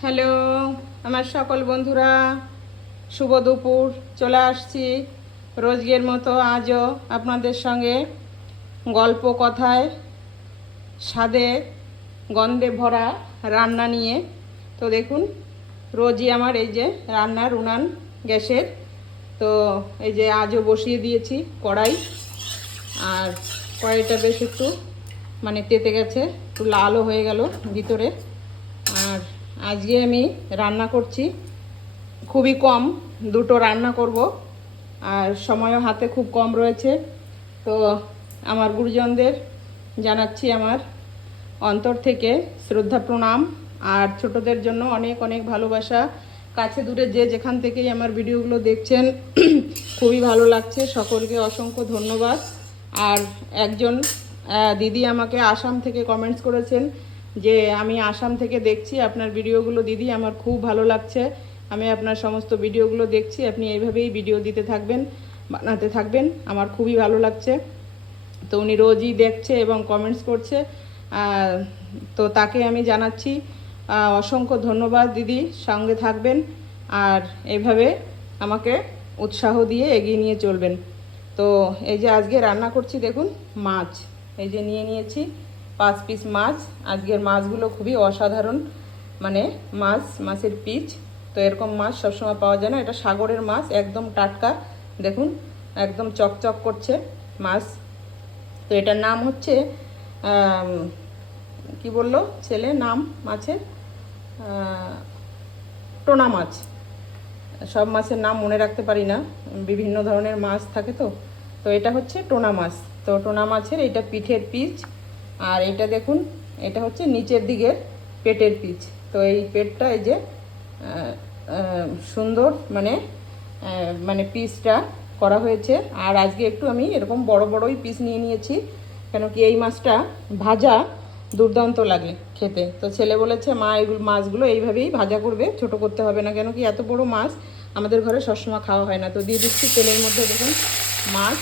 Hello আমার সকল বন্ধুরা, শুভ দুপুর। চলে আসছি রোজগের মতো আজও আপনাদের সঙ্গে গল্প কথায় স্বাদে গন্ধে ভরা রান্না নিয়ে। তো দেখুন, রোজই আমার এই যে রান্নার উনান গ্যাসের, তো এই যে আজও বসিয়ে দিয়েছি কড়াই। আর কড়াইটা বেশ একটু তেতে গেছে, একটু লালও হয়ে গেল ভিতরে। আর আজকে আমি রান্না করছি খুবই কম, দুটো রান্না করব, আর সময়ও হাতে খুব কম রয়েছে। তো আমার গুরুজনদের জানাচ্ছি আমার অন্তর থেকে শ্রদ্ধা প্রণাম, আর ছোটদের জন্য অনেক অনেক ভালোবাসা। কাছে দূরে যে যেখান থেকেই আমার ভিডিওগুলো দেখছেন খুবই ভালো লাগছে, সকলকে অসংখ্য ধন্যবাদ। আর একজন দিদি আমাকে আসাম থেকে কমেন্টস করেছেন যে আমি আসাম থেকে দেখছি আপনার ভিডিওগুলো দিদি, আমার খুব ভালো লাগছে, আমি আপনার সমস্ত ভিডিওগুলো দেখছি, আপনি এইভাবেই ভিডিও দিতে থাকবেন, বানাতে থাকবেন, আমার খুবই ভালো লাগছে। তো উনি রোজই দেখছে এবং কমেন্টস করছে, তো তাকে আমি জানাচ্ছি অসংখ্য ধন্যবাদ দিদি, সঙ্গে থাকবেন আর এইভাবে আমাকে উৎসাহ দিয়ে এগিয়ে নিয়ে চলবেন। তো এই যে আজকে রান্না করছি দেখুন, মাছ এই যে নিয়ে নিয়েছি 5 পিস মাছ। আজকের মাছগুলো খুবই অসাধারণ, মাছের পিচ। তো এরকম মাছ সবসময় পাওয়া যায় না, এটা সাগরের মাছ, একদম টাটকা। দেখুন একদম চকচক করছে মাছ। তো এটার নাম হচ্ছে কি বললো ছেলে নাম মাছের, টোনা মাছ। সব মাছের নাম মনে রাখতে পারি না, বিভিন্ন ধরনের মাছ থাকে। তো তো এটা হচ্ছে টোনা মাছ। তো টোনা মাছের এটা পিঠের পিচ, আর এটা দেখুন এটা হচ্ছে নিচের দিকের পেটের পিচ। তো এই পেটটা এই যে সুন্দর পিসটা করা হয়েছে। আর আজকে একটু আমি এরকম বড় বড়ই পিস নিয়ে নিয়েছি, কেন কি এই মাছটা ভাজা দুর্দান্ত লাগে খেতে। তো ছেলে বলেছে মা এগুলো মাছগুলো এইভাবেই ভাজা করবে, ছোট করতে হবে না, কেন কি এত বড় মাছ আমাদের ঘরে সবসময় খাওয়া হয় না। তো দিয়ে দিচ্ছি তেলের মধ্যে দেখুন মাছ।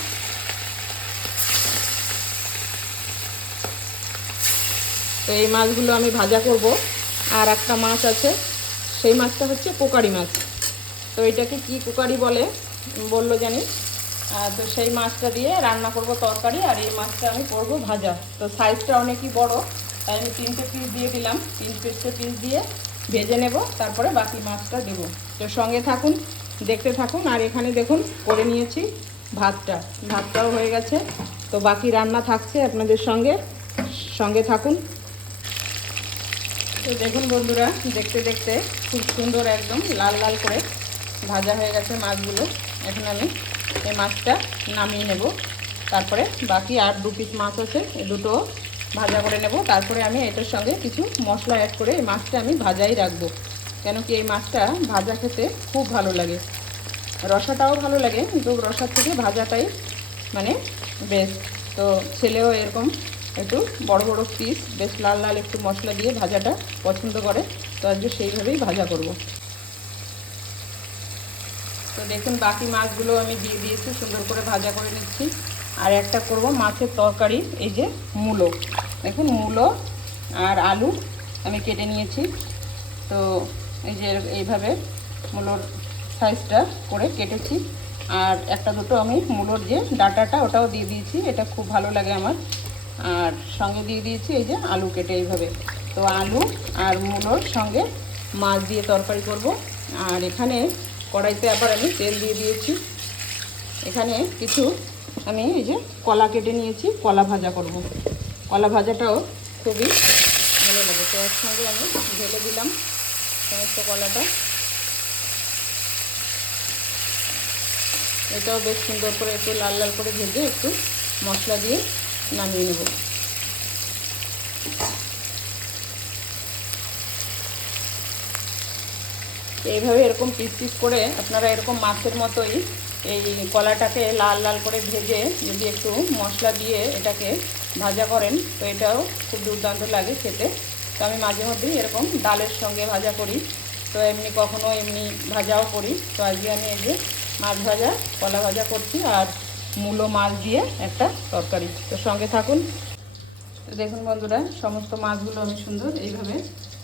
তো এই মাছগুলো আমি ভাজা করব। আর একটা মাছ আছে, সেই মাছটা হচ্ছে পোকারি মাছ। তো এটাকে কি পোকারি বলে বললো জানি। তো সেই মাছটা দিয়ে রান্না করব তরকারি, আর এই মাছটা আমি করব ভাজা। তো সাইজটা অনেকই বড়, তাই আমি 3টে পিস দিয়ে দিলাম, 3টে পিস দিয়ে ভেজে নেব, তারপরে বাকি মাছটা দেব। তো সঙ্গে থাকুন, দেখতে থাকুন। আর এখানে দেখুন করে নিয়েছি ভাতটাও হয়ে গেছে। তো বাকি রান্না থাকছে আপনাদের সঙ্গে, সঙ্গে থাকুন। তো দেখুন বন্ধুরা, দেখতে দেখতে খুব সুন্দর একদম লাল লাল করে ভাজা হয়ে গেছে মাছগুলো। এখন আমি এই মাছটা নামিয়ে নেব, তারপরে বাকি আর 2 পিস মাছ আছে, এই দুটো ভাজা করে নেব। তারপরে আমি এটার সঙ্গে কিছু মশলা অ্যাড করে এই মাছটা আমি ভাজাই রাখবো, কেন কি এই মাছটা ভাজা খেতে খুব ভালো লাগে। রসাটাও ভালো লাগে, কিন্তু রসার থেকে ভাজাটাই বেস্ট। তো ছেলেও এরকম একটু বড় বড় পিস বেশ লাল লাল একটু মশলা দিয়ে ভাজাটা পছন্দ করে, তো আজকে সেইভাবেই ভাজা করব। তো দেখুন বাকি মাছগুলো আমি দিয়ে দিয়েছি, সুন্দর করে ভাজা করে নিচ্ছি। আর একটা করব মাছের তরকারি, এই যে মূলো, দেখুন মূলো আর আলু আমি কেটে নিয়েছি। তো এই যে এইভাবে মূলোর সাইজটা করে কেটেছি। আর একটা দুটো আমি মূলোর যে ডাঁটাটা ওটাও দিয়ে দিয়েছি, এটা খুব ভালো লাগে আমার। আর সঙ্গে দিয়ে দিয়েছি এই যে আলু কেটে এইভাবে। তো আলু আর মূলোর সঙ্গে মাছ দিয়ে তরকারি করব। আর এখানে কড়াইতে আবার আমি তেল দিয়ে দিয়েছি। এখানে কিছু আমি এই যে কলা কেটে নিয়েছি, কলা ভাজা করব। কলা ভাজাটাও খুবই ভালো লাগে। তো একসঙ্গে আমি ঢেলে দিলাম সমস্ত কলাটা। এটাও বেশ সুন্দর করে একটু লাল লাল করে ভেজে একটু মশলা দিয়ে নামিয়ে নেব। এইভাবে এরকম পিস পিস করে আপনারা এরকম মাছের মতোই এই কলাটাকে লাল লাল করে ভেজে যদি একটু মশলা দিয়ে এটাকে ভাজা করেন, তো এটাও খুব দুর্দান্ত লাগে খেতে। তো আমি মাঝে মধ্যেই এরকম ডালের সঙ্গে ভাজা করি, তো এমনি কখনো এমনি ভাজাও করি। তো আজকে আমি এই যে মাছ ভাজা কলা ভাজা করছি, আর মূলো মাছ দিয়ে একটা তরকারি। তো সঙ্গে থাকুন। তো দেখুন বন্ধুরা, সমস্ত মাছগুলো আমি সুন্দর এইভাবে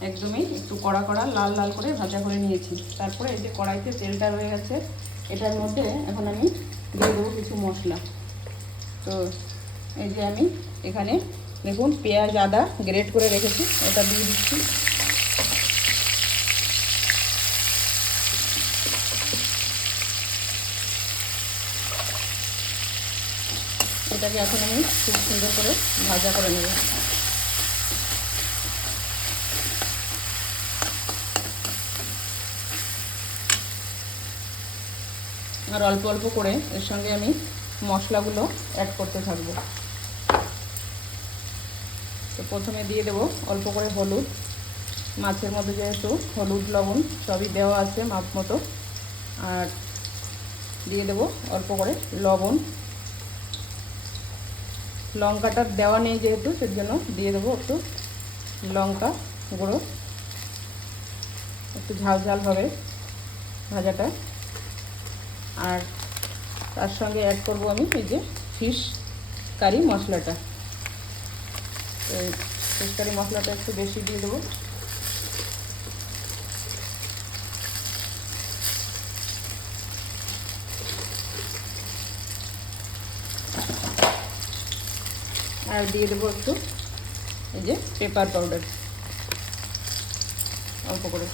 একদমই একটু কড়া কড়া লাল লাল করে ভাজা করে নিয়েছি। তারপরে এই যে কড়াইতে তেলটা রয়ে গেছে, এটার মধ্যে এখন আমি দিয়ে দেবো কিছু মশলা। তো এই যে আমি এখানে দেখুন পেঁয়াজ আদা গ্রেট করে রেখেছি, ওটা দিয়ে দিচ্ছি। এটাকে এখন আমি খুব সুন্দর করে ভাজা করে নেব। আর অল্প অল্প করে এর সঙ্গে আমি মশলাগুলো অ্যাড করতে থাকবো। তো প্রথমে দিয়ে দেবো অল্প করে হলুদ, মাছের মধ্যে যেহেতু হলুদ লবণ সবই দেওয়া আছে মাপ মতো। আর দিয়ে দেবো অল্প করে লবণ, লঙ্কাটা দেওয়া নেই যেহেতু সেজন্য দিয়ে দেবো একটু লঙ্কা গুঁড়ো, একটু ঝাল ঝাল হবে ভাজাটা। আর তার সঙ্গে অ্যাড করব আমি এই যে ফিশ কারি মশলাটা। এই ফিশ কারি মশলাটা একটু বেশি দিয়ে দেবো। আর দিয়ে দেবো একটু এই যে পেপার পাউডার অল্প করে।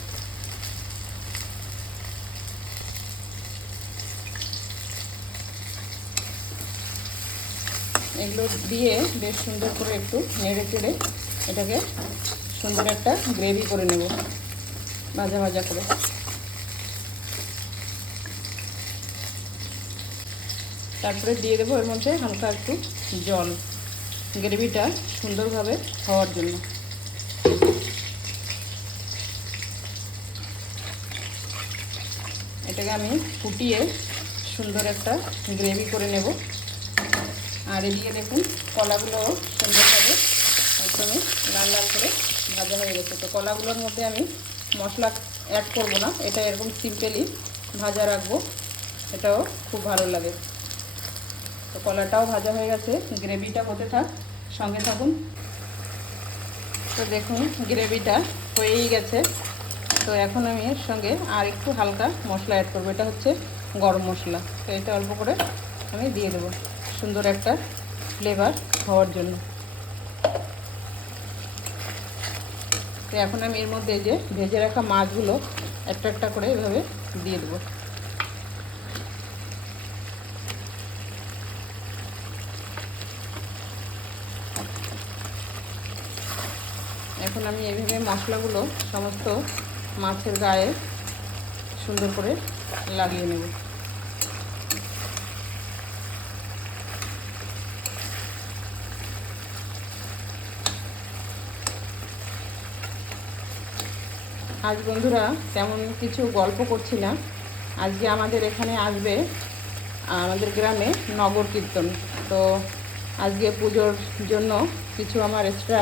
এগুলো দিয়ে বেশ সুন্দর করে একটু নেড়ে চেড়ে এটাকে সুন্দর একটা গ্রেভি করে নেব ভাজা ভাজা করে। তারপরে দিয়ে দেবো এর মধ্যে হালকা একটু জল, গ্রেভিটা সুন্দরভাবে হওয়ার জন্য। এটাকে আমি ফুটিয়ে সুন্দর একটা গ্রেভি করে নেব। আর এদিকে দেখুন কলাগুলো সুন্দরভাবে একদমই লাল লাল করে ভাজা হয়ে গেছে। তো কলাগুলোর মধ্যে আমি মশলা অ্যাড করব না, এটা এরকম সিম্পলি ভাজা রাখবো, এটাও খুব ভালো লাগে। তো কলাটাও ভাজা হয়ে গেছে, গ্রেভিটা হতে থাক, সঙ্গে থাকুন। তো দেখুন গ্রেভিটা হয়েই গেছে। তো এখন আমি এর সঙ্গে আর একটু হালকা মশলা অ্যাড করবো, এটা হচ্ছে গরম মশলা। তো এটা অল্প করে আমি দিয়ে দেবো সুন্দর একটা ফ্লেভার হওয়ার জন্য। তো এখন আমি এর মধ্যে যে ভেজে রাখা মাছগুলো একটা একটা করে এভাবে দিয়ে দেবো। এখন আমি এইভাবে মশলাগুলো সমস্ত মাছের গায়ে সুন্দর করে লাগিয়ে নেব। আজ বন্ধুরা তেমন কিছু গল্প করছি না, আজকে আমাদের এখানে আসবে আমাদের গ্রামে নগর কীর্তন। তো আজকে পুজোর জন্য কিছু আমার এক্সট্রা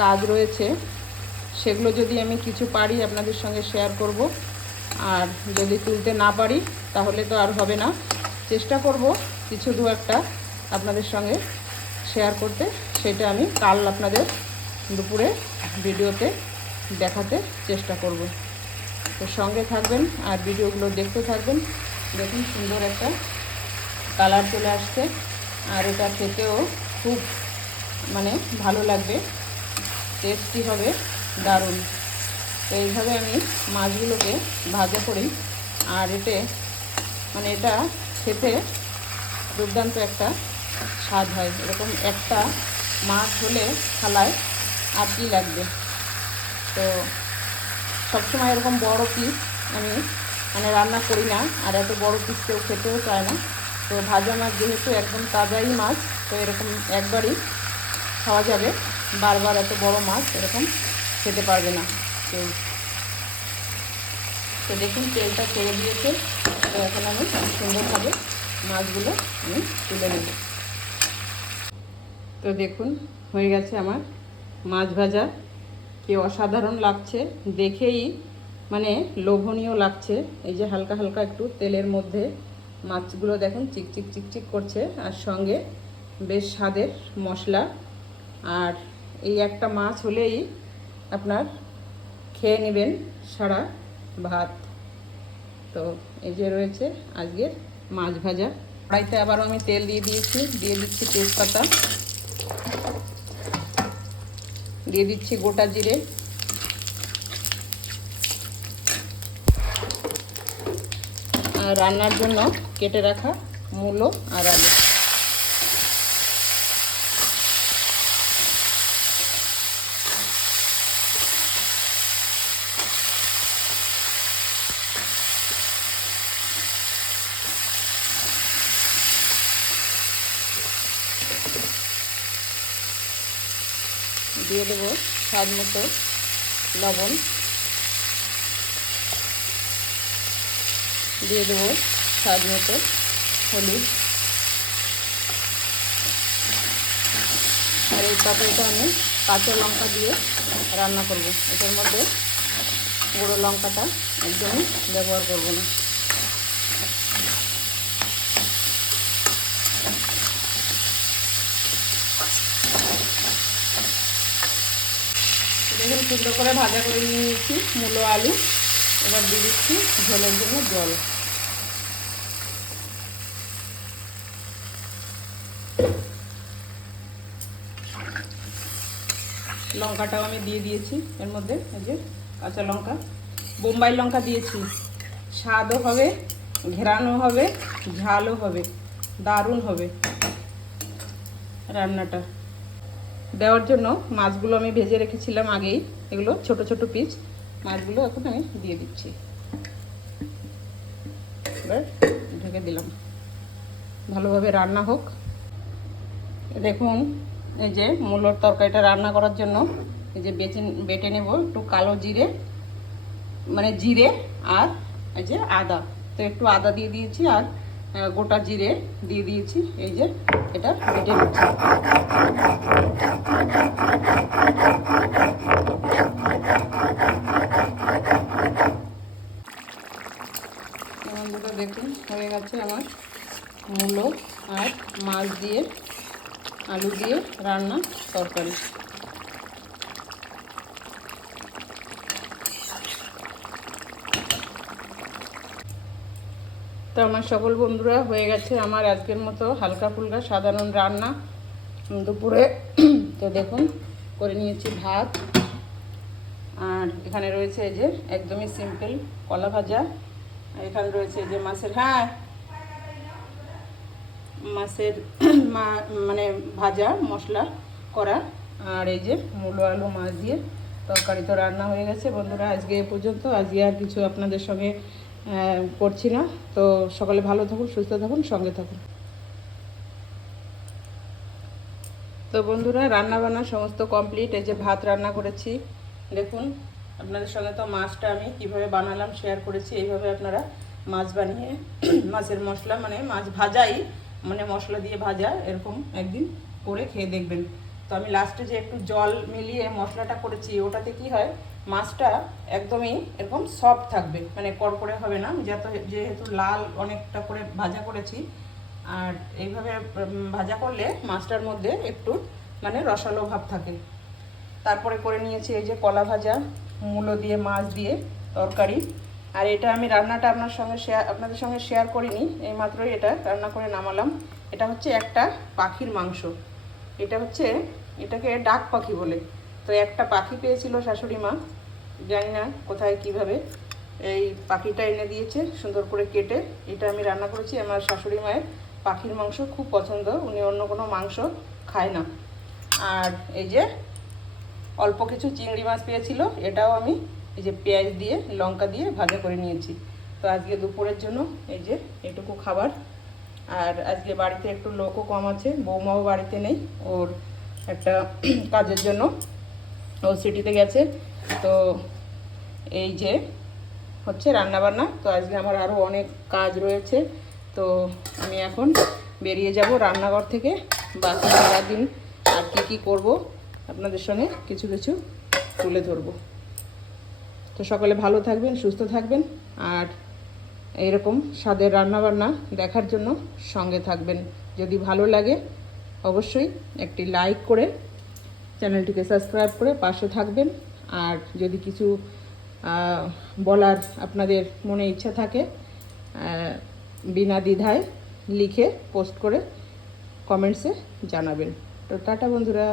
কাজ রয়েছে, সেগুলো যদি আমি কিছু পারি আপনাদের সঙ্গে শেয়ার করব। আর যদি তুলতে না পারি তাহলে তো আর হবে না, চেষ্টা করব কিছু দু একটা আপনাদের সঙ্গে শেয়ার করতে। সেটা আমি কাল আপনাদের দুপুরে ভিডিওতে দেখাতে চেষ্টা করব। তো সঙ্গে থাকবেন আর ভিডিওগুলো দেখতে থাকবেন। দেখুন সুন্দর একটা কালার চলে আসছে, আর এটা খেতেও খুব ভালো লাগবে, টেস্টি হবে, দারুণ। তো এইভাবে আমি মাছগুলোকে ভাজা করি। আর এটা খেতে দুর্দান্ত একটা স্বাদ হয়। এরকম একটা মাছ হলে থালায় আর কি লাগবে। তো সবসময় এরকম বড় পিস আমি রান্না করি না, আর এত বড় পিস কেউ খেতেও চায় না। তো ভাজা মাছ যেহেতু একদম তাজাই মাছ, তো এরকম একবারই খাওয়া যাবে, বারবার এত বড় মাছ এরকম খেতে পারবে না কেউ। তো দেখুন তেলটা ছেড়ে দিয়েছে। তো এখন আমি সুন্দরভাবে মাছগুলো আমি তুলে নেব। তো দেখুন হয়ে গেছে আমার মাছ ভাজা, কি অসাধারণ লাগছে, দেখেই লোভনীয় লাগছে। এই যে হালকা হালকা একটু তেলের মধ্যে মাছগুলো দেখুন চিকচিক চিকচিক করছে, আর সঙ্গে বেশ স্বাদের মশলা। আর এই একটা মাছ হলেই আপনার খেয়ে নেবেন সারা ভাত। তো এই যে রয়েছে আজকের মাছ ভাজা। কড়াইতে আবারও আমি তেল দিয়ে দিয়েছি, দিয়ে দিচ্ছি তেজপাতা, দিয়ে দিচ্ছি গোটা জিরে, আর রান্নার জন্য কেটে রাখা মূলো আর আলু। দিয়ে দেবো স্বাদ মতো লবণ, দিয়ে দেবো স্বাদ মতো হলুদ। আর এই তরকারিটা আমি কাঁচা লঙ্কা দিয়ে রান্না করব। এটার মধ্যে গুঁড়ো লঙ্কাটা একদমই ব্যবহার করব না। দেখুন সুন্দর করে ভাজা করে নিয়েছি মূলো আলু। এবার দিয়ে দিচ্ছি ঝোলের জন্য জল। লঙ্কাটাও আমি দিয়ে দিয়েছি এর মধ্যে। এই যে কাঁচা লঙ্কা, বোম্বাই লঙ্কা দিয়েছি। স্বাদও হবে, ঘেরানো হবে, ঝালও হবে, দারুণ হবে রান্নাটা। দেওয়ার জন্য মাছগুলো আমি ভেজে রেখেছিলাম আগেই, এগুলো ছোট ছোট পিস। মাছগুলো এখন আমি দিয়ে দিচ্ছি। এবার ঢেকে দিলাম, ভালোভাবে রান্না হোক। দেখুন এই যে মূলোর তরকারিটা রান্না করার জন্য এই যে বেটে নেব একটু কালো জিরে, মানে জিরে আর এই যে আদা। তো একটু আদা দিয়ে দিয়েছি আর গোটা জিরে দিয়ে দিয়েছি। এই যে এটা বেটে নিচ্ছি। দেখুন হয়ে গেছে আমার মূলো আর মাছ দিয়ে আলু দিয়ে রান্না তরকারি। তো আমার সকল বন্ধুরা হয়ে গেছে আমার আজকের মতো হালকা ফুলকা সাধারণ রান্না দুপুরে। তো দেখুন করে নিয়েছি ভাত, আর এখানে রয়েছে এই যে একদমই সিম্পল কলা ভাজা, আর এখানে রয়েছে যে মাছের মানে ভাজা মশলা করা, আর এই যে মূলো আলু মাছ দিয়ে তরকারি তো রান্না হয়ে গেছে। বন্ধুরা আজকে এ পর্যন্ত, আজকে আর কিছু আপনাদের সঙ্গে করছি না। তো সকালে ভালো থাকুন, সুস্থ থাকুন, সঙ্গে থাকুন। তো বন্ধুরা রান্না বান্না সমস্ত কমপ্লিট। এই যে ভাত রান্না করেছি, দেখুন আপনাদের সঙ্গে তো মাছটা আমি কিভাবে বানালাম শেয়ার করেছি। এইভাবে আপনারা মাছ বানিয়ে মাছের মশলা মানে মাছ ভাজাই, মানে মশলা দিয়ে ভাজা, এরকম একদিন করে খেয়ে দেখবেন। তো আমি লাস্টে যে একটু জল মিলিয়ে মশলাটা করেছি, ওটাতে কি হয় মাছটা একদমই এরকম সফট থাকবে, মানে কড়কড়ে হবে না। যেহেতু লাল অনেকটা করে ভাজা করেছি, আর এইভাবে ভাজা করলে মাছটার মধ্যে একটু মানে রসালো ভাব থাকে। তারপরে করে নিয়েছি এই যে কলা ভাজা, মূলো দিয়ে মাছ দিয়ে তরকারি। আর এটা আমি রান্নাটা আপনাদের সঙ্গে শেয়ার করিনি, এইমাত্রই এটা রান্না করে নামালাম। এটা হচ্ছে একটা পাখির মাংস, এটাকে ডাক পাখি বলে। তো একটা পাখি পেয়েছিল শাশুড়ি মা, জানি না কোথায় কিভাবে এই পাখিটা এনে দিয়েছে সুন্দর করে কেটে। এটা আমি রান্না করেছি। আমার শাশুড়ি মায়ের পাখির মাংস খুব পছন্দ, উনি অন্য কোনো মাংস খায় না। আর এই যে অল্প কিছু চিংড়ি মাছ পেয়েছিল, এটাও আমি এই যে পেঁয়াজ দিয়ে লঙ্কা দিয়ে ভাজা করে নিয়েছি। তো আজকে দুপুরের জন্য এই যে এটুকু খাবার। আর আজকে বাড়িতে একটু লোকও কম আছে, বৌমাও বাড়িতে নেই, ওর একটা কাজের জন্য ও সিটিতে গেছে। তো এই যে হচ্ছে রান্নাবান্না। তো আজকে আমার আরও অনেক কাজ রয়েছে, তো আমি এখন বেরিয়ে যাব রান্নাঘর থেকে। বাকি সারাদিন আর কি করব আপনাদের সঙ্গে কিছু কিছু তুলে ধরবো। তো সকলে ভালো থাকবেন, সুস্থ থাকবেন, আর এরকম স্বাদের রান্নাবান্না দেখার জন্য সঙ্গে থাকবেন। যদি ভালো লাগে অবশ্যই একটি লাইক করে চ্যানেলটিকে সাবস্ক্রাইব করে পাশে থাকবেন। আর যদি কিছু বলার আপনাদের মনে ইচ্ছা থাকে বিনা দ্বিধায় লিখে পোস্ট করে কমেন্টসে জানাবেন। তো টাটা বন্ধুরা।